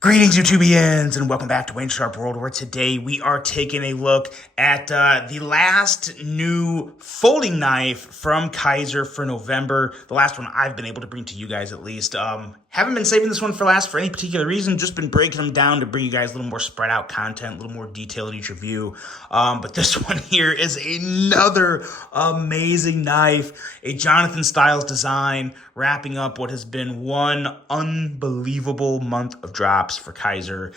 Greetings, YouTubians, and welcome back to Wayne Sharp World, where today we are taking a look at the last new folding knife from Kizer for November. The last one I've been able to bring to you guys, at least. Haven't been saving this one for last for any particular reason, just been breaking them down to bring you guys a little more spread out content, a little more detail in each review. But this one here is another amazing knife, a Jonathan Styles design, wrapping up what has been one unbelievable month of drops for Kizer.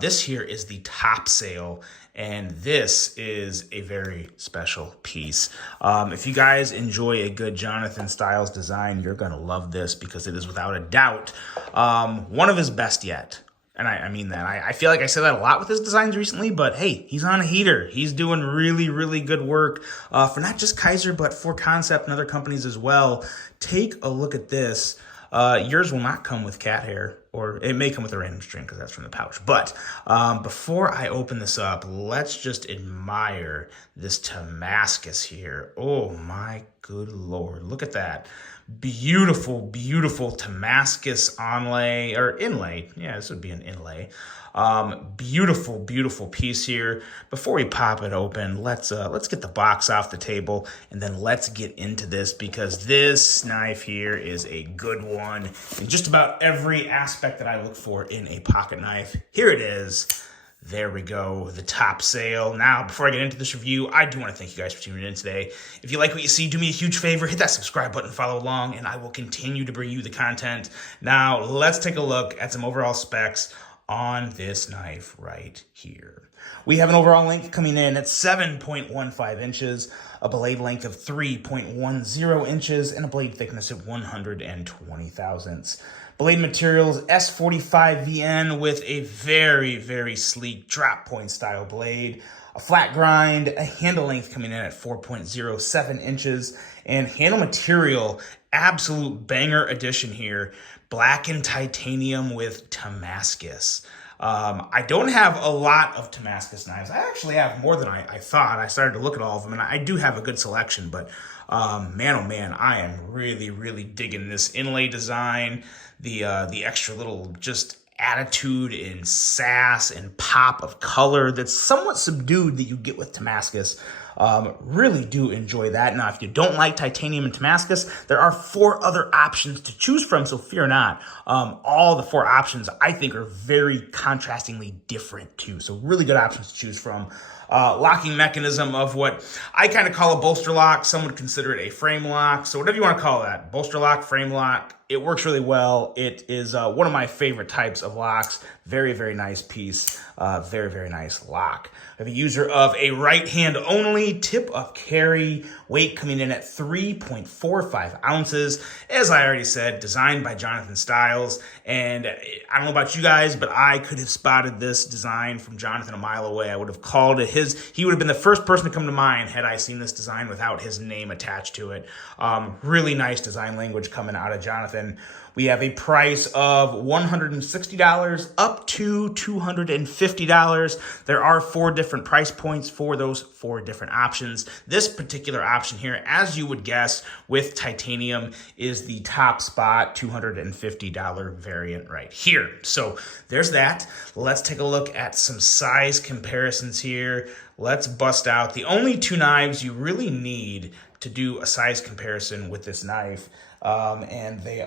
This here is the top sale, and this is a very special piece. If you guys enjoy a good Jonathan Styles design, you're gonna love this because it is without a doubt one of his best yet. And I mean that. I feel like I said that a lot with his designs recently, but hey, he's on a heater. He's doing really, really good work for not just Kizer, but for Concept and other companies as well. Take a look at this. Yours will not come with cat hair, or it may come with a random string because that's from the pouch. But before I open this up, let's just admire this Damascus here. Oh my good Lord, look at that. Beautiful, beautiful Damascus onlay, or inlay. Yeah, this would be an inlay. Beautiful, beautiful piece here. Before we pop it open, let's get the box off the table, and then let's get into this, because this knife here is a good one in just about every aspect that I look for in a pocket knife. Here it is. There we go, the top sale. Now, before I get into this review, I do want to thank you guys for tuning in today. If you like what you see, do me a huge favor, hit that subscribe button, follow along, and I will continue to bring you the content. Now, let's take a look at some overall specs on this knife right here. We have an overall length coming in at 7.15 inches, a blade length of 3.10 inches, and a blade thickness at 120 thousandths. Blade materials, S45VN with a very, very sleek drop point style blade, a flat grind, a handle length coming in at 4.07 inches, and handle material, absolute banger addition here, blackened titanium with Damascus. I don't have a lot of Damascus knives. I actually have more than I thought. I started to look at all of them, and I do have a good selection, but man, oh man, I am really, really digging this inlay design, the extra little just attitude and sass and pop of color that's somewhat subdued that you get with Damascus. Really do enjoy that. Now, if you don't like titanium and Damascus, there are 4 other options to choose from, so fear not. All the 4 options, I think, are very contrastingly different, too. So really good options to choose from. Locking mechanism of what I kind of call a bolster lock. Some would consider it a frame lock. So whatever you want to call that, bolster lock, frame lock, it works really well. It is one of my favorite types of locks. Very, very nice piece. Very, very nice lock. I have a user of a right hand only tip of carry, weight coming in at 3.45 ounces. As I already said, designed by Jonathan Styles. And I don't know about you guys, but I could have spotted this design from Jonathan a mile away. I would have called it he would have been the first person to come to mind had I seen this design without his name attached to it. Really nice design language coming out of Jonathan. We have a price of $160 up to $250. There are 4 different price points for those 4 different options. This particular option here, as you would guess, with titanium is the top spot, $250 variant right here. So there's that. Let's take a look at some size comparisons here. Let's bust out the only 2 knives you really need to do a size comparison with this knife. And here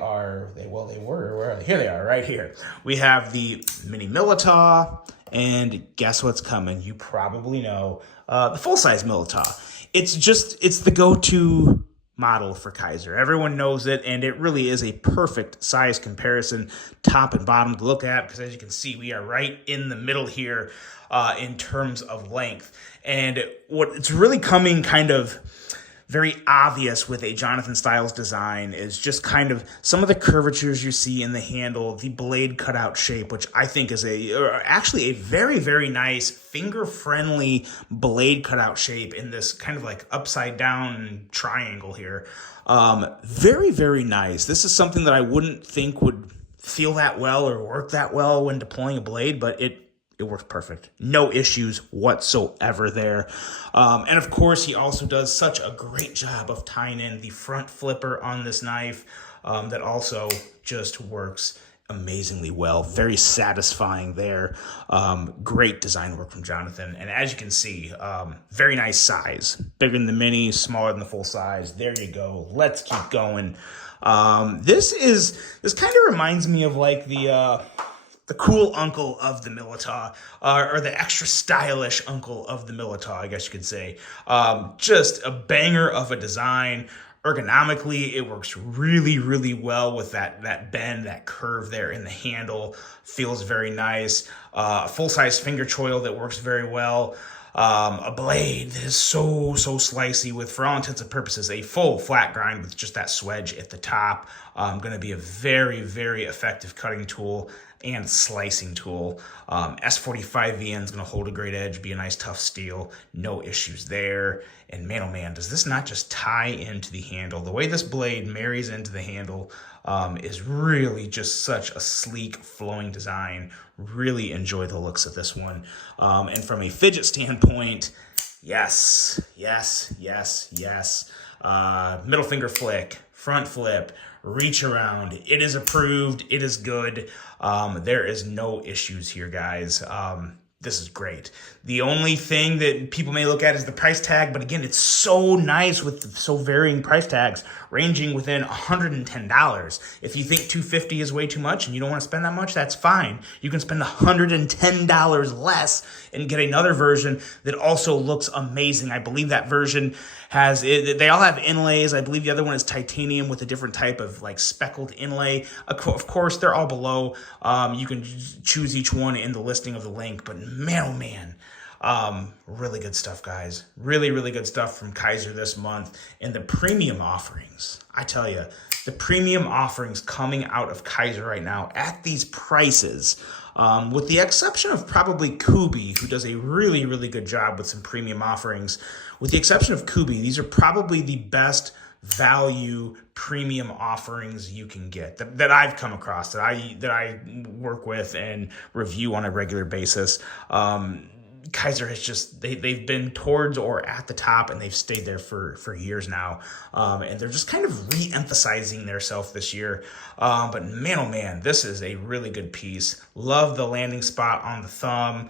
they are right here. We have the Mini Militaw, and guess what's coming? You probably know, the full-size Militaw. It's the go-to model for Kizer. Everyone knows it, and it really is a perfect size comparison, top and bottom, to look at, because as you can see, we are right in the middle here in terms of length. And what it's really coming kind of very obvious with a Jonathan Styles design is just kind of some of the curvatures you see in the handle, the blade cutout shape, which I think is actually a very, very nice finger-friendly blade cutout shape in this kind of like upside down triangle here. Very, very nice. This is something that I wouldn't think would feel that well or work that well when deploying a blade, but it works perfect. No issues whatsoever there. And of course, he also does such a great job of tying in the front flipper on this knife that also just works amazingly well. Very satisfying there. Great design work from Jonathan. And as you can see, very nice size. Bigger than the mini, smaller than the full size. There you go. Let's keep going. This kind of reminds me of like the cool uncle of the Milita, or the extra stylish uncle of the Milita, I guess you could say. Just a banger of a design. Ergonomically, it works really, really well with that bend, that curve there in the handle. Feels very nice. Full-size finger choil that works very well. A blade that is so slicey with, for all intents and purposes, a full flat grind with just that swedge at the top. Going to be a very, very effective cutting tool and slicing tool. S45VN is going to hold a great edge, be a nice tough steel. No issues there. And man, oh man, does this not just tie into the handle? The way this blade marries into the handle is really just such a sleek, flowing design. Really enjoy the looks of this one. And from a fidget standpoint, yes. Middle finger flick, front flip, reach around. It is approved. It is good. There is no issues here, guys. This is great. The only thing that people may look at is the price tag, but again, it's so nice with so varying price tags, ranging within $110. If you think $250 is way too much and you don't want to spend that much, that's fine. You can spend $110 less and get another version that also looks amazing. I believe that version has they all have inlays. I believe the other one is titanium with a different type of like speckled inlay. Of course, they're all below. You can choose each one in the listing of the link, but man, oh man. Really good stuff, guys. Really, really good stuff from Kizer this month. And the premium offerings, I tell you, the premium offerings coming out of Kizer right now at these prices, with the exception of probably Kubi, who does a really, really good job with some premium offerings. With the exception of Kubi, these are probably the best value premium offerings you can get that I've come across, that I work with and review on a regular basis. Kizer has just, they've been towards or at the top, and they've stayed there for years now. And they're just kind of re-emphasizing themselves this year. But man, oh man, this is a really good piece. Love the landing spot on the thumb.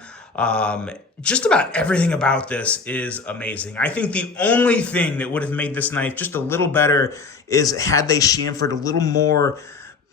Just about everything about this is amazing. I think the only thing that would have made this knife just a little better is had they chamfered a little more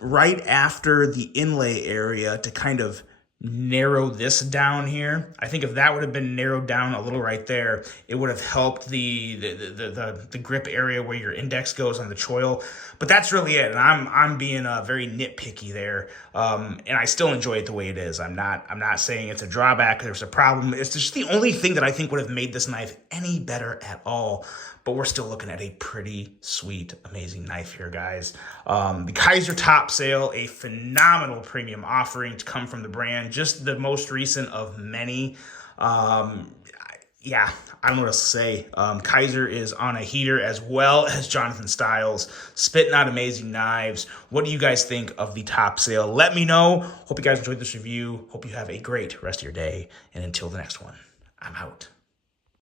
right after the inlay area to kind of narrow this down here. I think if that would have been narrowed down a little right there, it would have helped the grip area where your index goes on the choil. But that's really it. And I'm being very nitpicky there. And I still enjoy it the way it is. I'm not saying it's a drawback. There's a problem. It's just the only thing that I think would have made this knife any better at all. But we're still looking at a pretty sweet, amazing knife here, guys. The Kizer Top Sale, a phenomenal premium offering to come from the brand. Just the most recent of many. Yeah, I don't know what else to say. Kizer is on a heater, as well as Jonathan Styles, spitting out amazing knives. What do you guys think of the Top Sale? Let me know. Hope you guys enjoyed this review. Hope you have a great rest of your day. And until the next one, I'm out.